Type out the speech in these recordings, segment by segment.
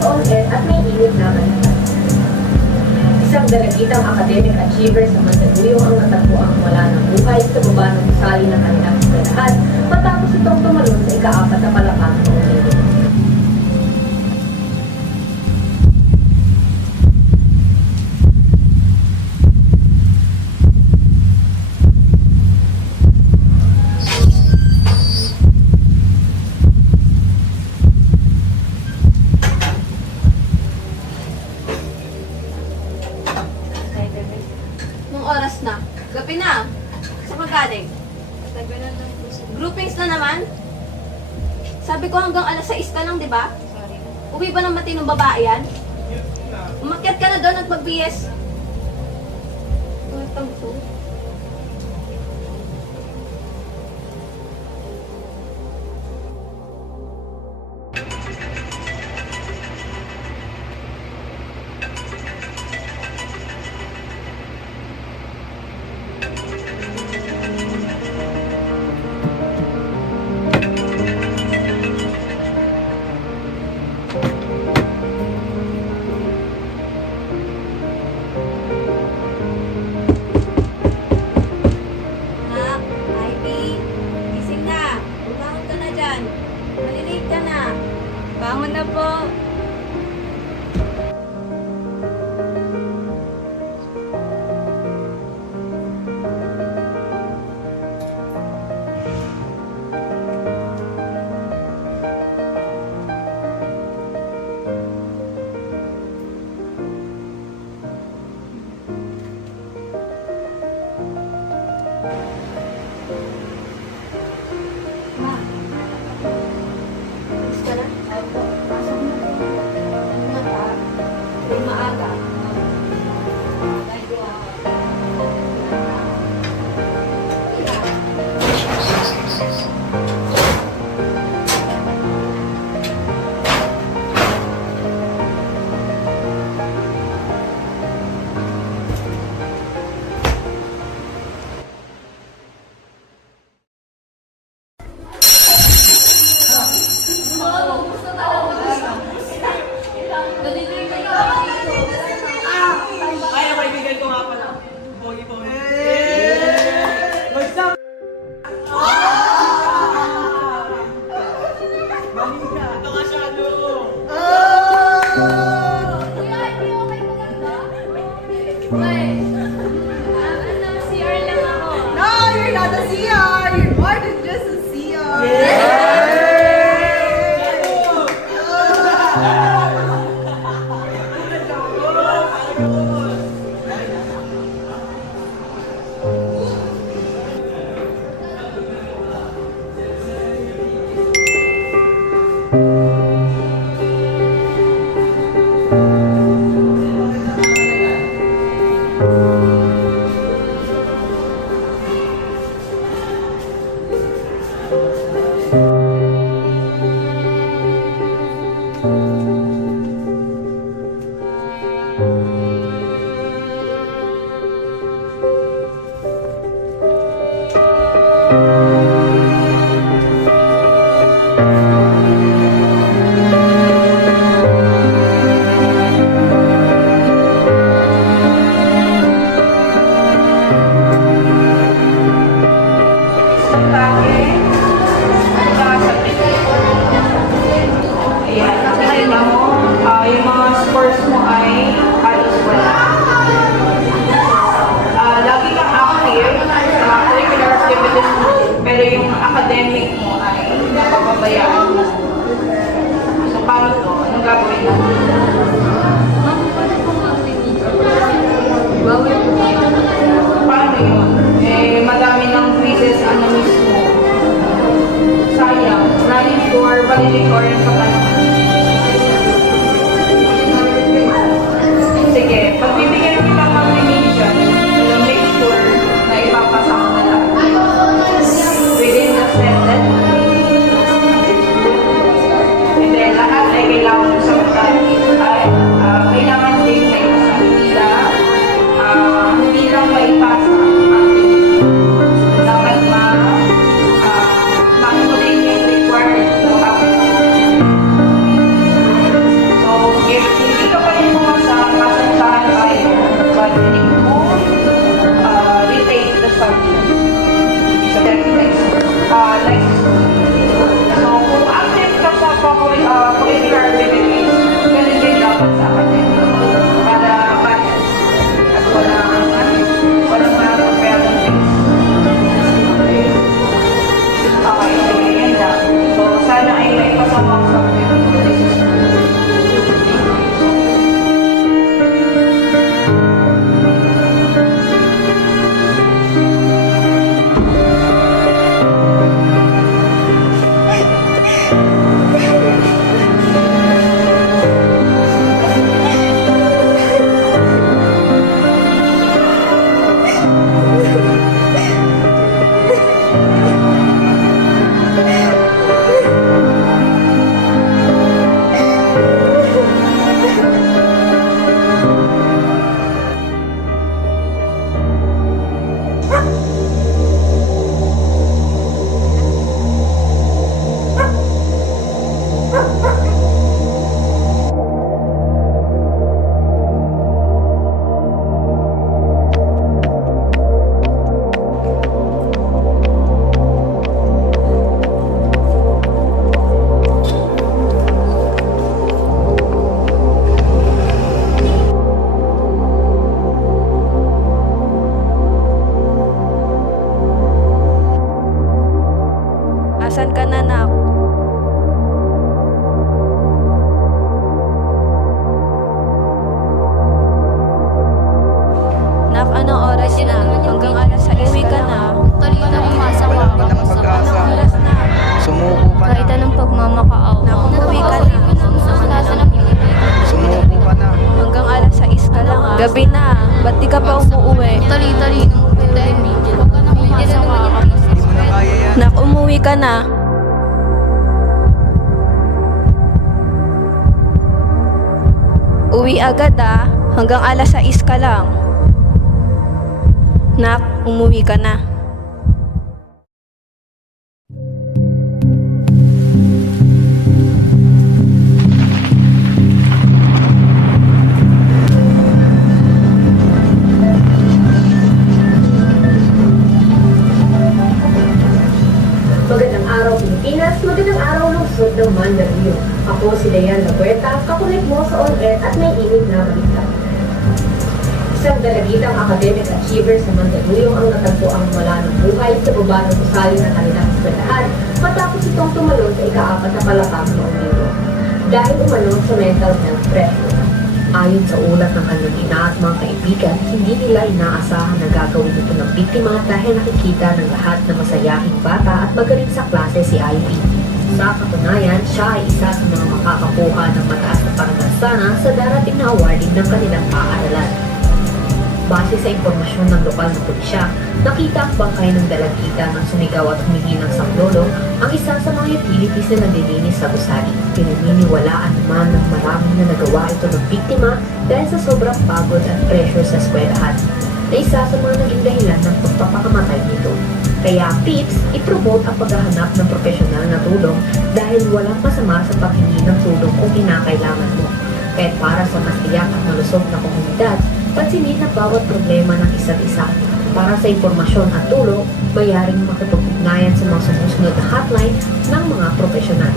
sa on-air at may init na balikan. Isang dalagitang academic achiever sa Mandaluyong ang natagpo ang wala ng buhay sa baba ng gusali ng kanilang eskwelahan matapos itong tumalon sa ika-4 na palapag ng ulit. Nung oras na? Gabi na. Saan ka galing? Tagalan lang po sa... Groupings na naman? Sabi ko hanggang alas 6 ka lang, di ba? Sorry. Uwi ba ng matinong babae yan? Umakyat ka na doon at mag-BS. Tumatang to. Nak, Ivy, gising na. Bumangon ka na dyan. Malilate ka na. Bangon na po. Ma, alis ka na? Pasok na. Ingat ha. May maaga. Ay, ang kaibigan ko nga pala. Pogi-pogi. What's up? Mali ka. Ito nga siya, ano? Kuya, hindi okay maganda? Uy, ano, CR lang ako. No, you're not a CR. You're more than just a CR. Ano? Gabi na. Ba't di ka pa umuwi? Tali-talino mo pero Emigil. Huwag ka na umasa ka. Nak, umuwi ka na. Uwi agad ah. Hanggang alas 6 ka lang. Nak, umuwi ka na. Magandang araw Pilipinas, magandang araw lungsod ng Mandaluyong. Ako si Dayan Labuerta, kakulit mo sa on-air at may init na balita. Isang dalagitang academic achiever sa Mandaluyong ang natagpo ang wala ng buhay sa baba ng gusali ng kanilang eskwelahan matapos itong tumalon sa ika-4 na palapag noong linggo. Dahil umano sa mental health pressure. Ayon sa ulat ng kanyang ina at mga kaibigan, hindi nila inaasahan na gagawin ito ng biktima dahil nakikita ng lahat na masayahing bata at magaling sa klase si Ivy. Sa katunayan, siya ay isa sa mga makakakuha ng mataas na parangasana sa darating na awarding ng kanilang paaralan. Base sa impormasyon ng lokal na pulisya, nakita ang bangkay ng dalagita ng sumigaw at humingi ng saklolo ang isa sa mga utilities na naglilinis sa gusali. Pinaniniwalaan naman ng maraming na nagawa ito ng biktima dahil sa sobrang pagod at pressure sa eskwelahan, na isa sa mga naging dahilan ng pagpapakamatay nito. Kaya tips, i-promote ang paghahanap ng profesional na tulong dahil walang masama sa paghingi ng tulong kung kinakailangan mo. Kahit para sa mas tiyak at malusog na komunidad, pansinin ang bawat problema ng isa't isa. Para sa impormasyon at tulong, mayaring makipag-ugnayan sa mga sumusunod na hotline ng mga profesional.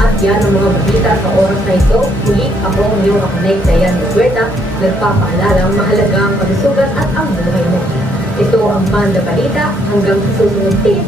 At yan ang mga balita sa oras na ito. Muli ako ang iyong kakonect Dayan Labuerta, nagpapaalala ang mahalaga ang kalusugan at ang buhay mo. Ito ang Banda Balita hanggang sa susunod tip.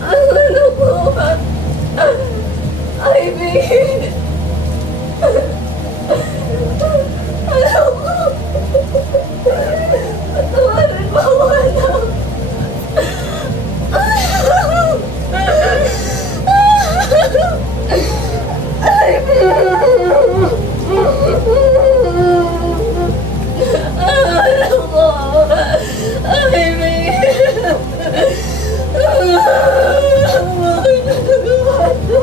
Ano po? Ivy! Ano po? Patawarin mo ako, anak. Ano po? Ivy! Bakit nagawa ito?